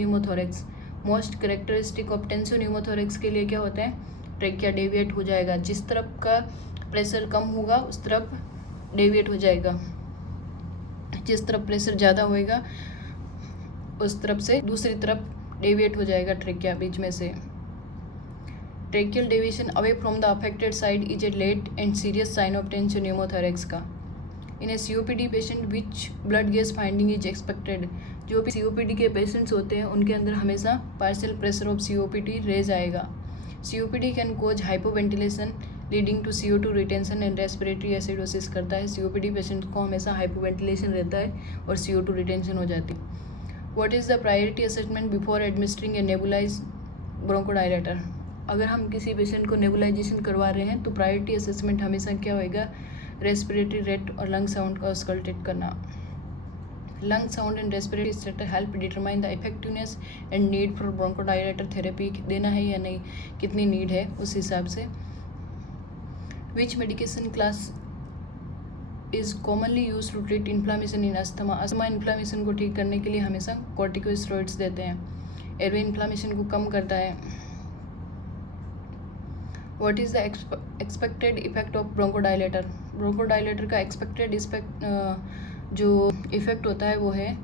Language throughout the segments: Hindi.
Pneumothorax. Most characteristic of tensive pneumothorax के लिए क्या होता है, ट्रेकिया डेविएट हो जाएगा, जिस तरफ का प्रेशर कम होगा उस तरफ डेविएट हो जाएगा, जिस तरफ प्रेशर ज़्यादा होएगा उस तरफ से दूसरी तरफ डेविएट हो जाएगा ट्रेकिया बीच में से। Tracheal deviation away from the affected side is a late and serious sign of tensive pneumothorax का। In a COPD patient which blood gas finding is expected. जो भी COPD के पेशेंट्स होते हैं उनके अंदर हमेशा partial pressure of COPD raise आएगा। COPD can cause hypoventilation leading to CO2 retention and respiratory acidosis करता है। COPD पेशेंट को हमेशा हाइपोवेंटिलेशन रहता है और CO2 रिटेंशन हो जाती है। What is the priority assessment before administering a nebulize bronchodilator. अगर हम किसी पेशेंट को नेबुलाइजेशन करवा रहे हैं तो प्रायोरिटी असेसमेंट हमेशा क्या होएगा, रेस्पिरेटरी रेट और लंग साउंड का स्कल्टेट करना। Lung sound and respiratory status help determine the effectiveness and need for bronchodilator therapy, देना है या नहीं, कितनी नीड है उस हिसाब से। Which medication class is commonly use to treat inflammation in asthma. Asthma inflammation को ठीक करने के लिए हमेशा कॉर्टिकोस्टेरॉइड्स देते हैं। एयरवे इन्फ्लामेशन को कम करता है। What is the expected effect of bronchodilator. Bronchodilator का एक्सपेक्टेड जो इफेक्ट होता है वो है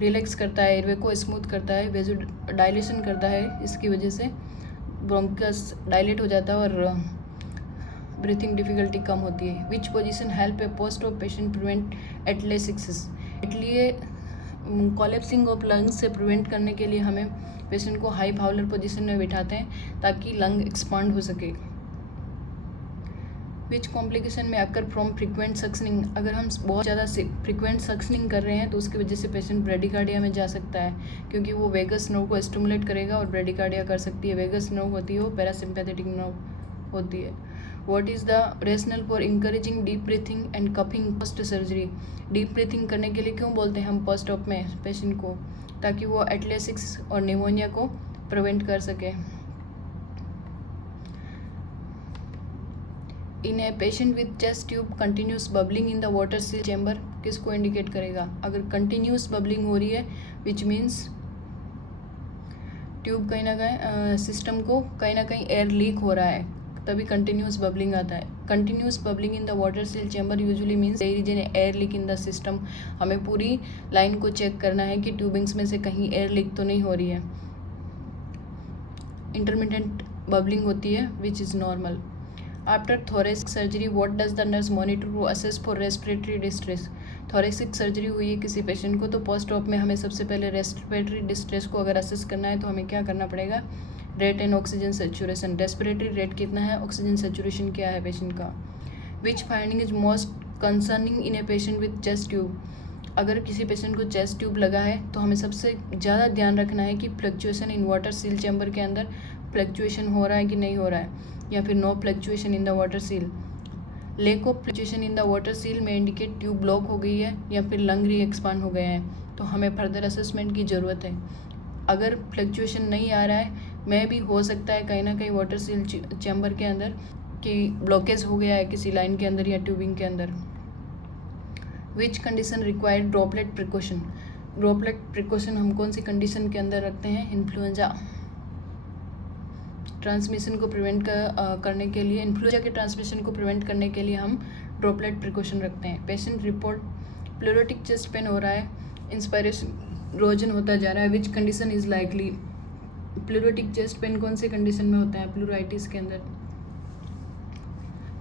रिलैक्स करता है, एयरवे को स्मूथ करता है, वेजो डायलेशन करता है, इसकी वजह से ब्रोंकस डायलेट हो जाता है और ब्रीथिंग डिफिकल्टी कम होती है। Which position help a post of patient prevent atelectasis. इसलिए कोलेप्सिंग ऑफ लंग्स से प्रिवेंट करने के लिए हमें पेशेंट को हाई फाउलर पोजीशन में बिठाते हैं ताकि लंग एक्सपांड हो सके। विच कॉम्प्लिकेशन में अकर फ्रॉम फ्रिक्वेंट सक्सनिंग। अगर हम बहुत ज़्यादा फ्रिक्वेंट सक्सनिंग कर रहे हैं तो उसकी वजह से पेशेंट ब्रेडिकार्डिया में जा सकता है, क्योंकि वो वेगस नर्व को स्टिमुलेट करेगा और ब्रेडिकार्डिया कर सकती है। वेगस नर्व होती है वो पैरासिम्पैथेटिक नर्व होती है। What is the rational for encouraging deep breathing and cupping post surgery. Deep breathing करने के लिए क्यों बोलते हैं हम पोस्ट ऑप में पेशेंट को, ताकि वो एटलेसिक्स और निमोनिया को प्रिवेंट कर सके। In a patient with chest tube continuous bubbling in the water seal chamber किसको इंडिकेट करेगा। अगर कंटिन्यूस बबलिंग हो रही है विच मीन्स ट्यूब कहीं ना कहीं सिस्टम को कहीं ना कहीं एयर लीक हो रहा है, तभी कंटिन्यूस बबलिंग आता है। Continuous bubbling in the water seal chamber usually means there is an air leak in the system. हमें पूरी लाइन को चेक करना है कि ट्यूबिंग्स में से कहीं एयर लीक तो नहीं हो रही है। इंटरमिटेंट बबलिंग होती है which is normal. After thoracic surgery what does the nurse monitor to assess for respiratory distress. Thoracic surgery हुई है किसी पेशेंट को तो पोस्ट ऑप में हमें सबसे पहले रेस्पिरेटरी डिस्ट्रेस को अगर असेस करना है तो हमें क्या करना पड़ेगा, rate and oxygen saturation. Respiratory rate कितना है, ऑक्सीजन सेचुरेशन क्या है पेशेंट का। Which finding is most concerning in a patient with chest tube. अगर किसी पेशेंट को चेस्ट ट्यूब लगा है तो हमें सबसे ज़्यादा ध्यान रखना है कि fluctuation in water seal chamber के अंदर फ्लक्चुएशन हो रहा है कि नहीं हो रहा है, या फिर no fluctuation in the water seal. Lack of fluctuation in the water seal में इंडिकेट ट्यूब ब्लॉक हो गई है या फिर लंग री एक्सपांड हो गए हैं, तो हमें फर्दर असेसमेंट की ज़रूरत है। अगर फ्लक्चुएशन नहीं आ रहा है, में भी हो सकता है कहीं ना कहीं वाटर सील चैम्बर के अंदर कि ब्लॉकेज हो गया है किसी लाइन के अंदर या ट्यूबिंग के अंदर। Which condition required droplet precaution. Droplet precaution हम कौन सी कंडीशन के अंदर रखते हैं, इन्फ्लुएंजा ट्रांसमिशन को प्रिवेंट करने के लिए, इन्फ्लुएंजा के ट्रांसमिशन को प्रिवेंट करने के लिए हम ड्रॉपलेट प्रिकॉशन रखते हैं। Patient report pleuritic chest pain हो रहा है, इंस्पायरेशन रोजन होता जा रहा है, which condition is likely. Pleuritic chest pain कौन से कंडीशन में होता है, प्लूराइटिस के अंदर।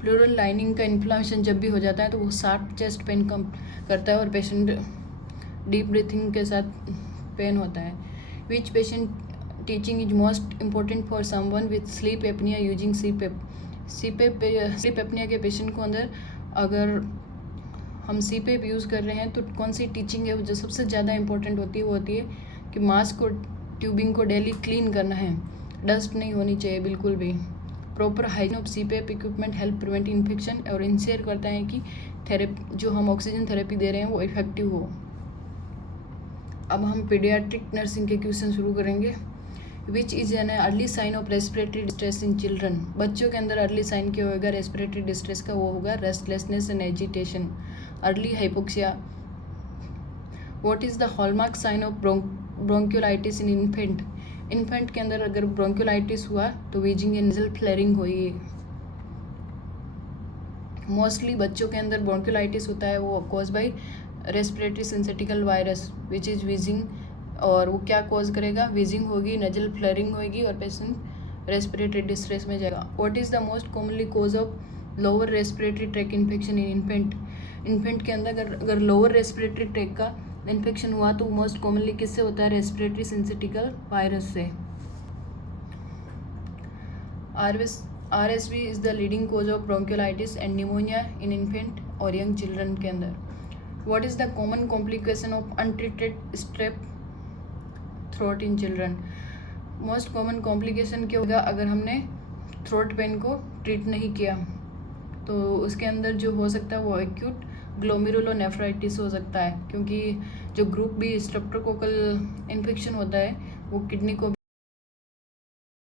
प्लूरल लाइनिंग का इन्फ्लामेशन जब भी हो जाता है तो वो शार्प चेस्ट पेन कम करता है और पेशेंट डीप ब्रीथिंग के साथ पेन होता है। Which patient teaching is most important for someone with sleep apnea using CPAP. Sleep apnea के पेशेंट को अंदर अगर हम सीपेप यूज़ कर रहे हैं तो कौन सी टीचिंग है जो सबसे ज़्यादा इंपॉर्टेंट होती है, वो होती है कि मास्क को ट्यूबिंग को डेली क्लीन करना है, डस्ट नहीं होनी चाहिए बिल्कुल भी। Proper hygiene of CPAP equipment help prevent infection और इंश्योर करता है कि थेरेपी जो हम ऑक्सीजन थेरेपी दे रहे हैं वो इफेक्टिव हो। अब हम पीडियाट्रिक नर्सिंग के क्वेश्चन शुरू करेंगे। Which is an early sign of respiratory distress in children. बच्चों के अंदर अर्ली साइन क्या होगा रेस्पिरेटरी डिस्ट्रेस का, वो होगा restlessness and agitation, early hypoxia. What is the hallmark sign of bronchiolitis in infant के अंदर अगर ब्रोंक्योलाइटिस हुआ तो वीजिंग एंड नेजल फ्लेयरिंग हुई। मोस्टली बच्चों के अंदर ब्रोंक्योलाइटिस होता है वो cause by respiratory syncytial virus which is wheezing, और वो क्या कॉज करेगा, वीजिंग होगी, नजल फ्लेयरिंग होगी और पेशेंट रेस्पिरेटरी डिस्ट्रेस में जाएगा। What is the most commonly cause of lower respiratory tract infection in infant के अंदर अगर लोअर रेस्पिरेटरी ट्रैक का इन्फेक्शन हुआ तो मोस्ट कॉमनली किससे होता है, रेस्पिरेटरी सिंसेटिकल वायरस से। RSV is the leading cause of bronchiolitis and pneumonia in infant और यंग चिल्ड्रन के अंदर। What is the common complication of untreated strep throat in children. Most common complication क्या होगा अगर हमने थ्रोट पेन को ट्रीट नहीं किया, तो उसके अंदर जो हो सकता है वो एक्यूट ग्लोमेरुलोनेफ्राइटिस हो सकता है, क्योंकि जो ग्रुप बी स्ट्रेप्टोकोकल इन्फेक्शन होता है वो किडनी को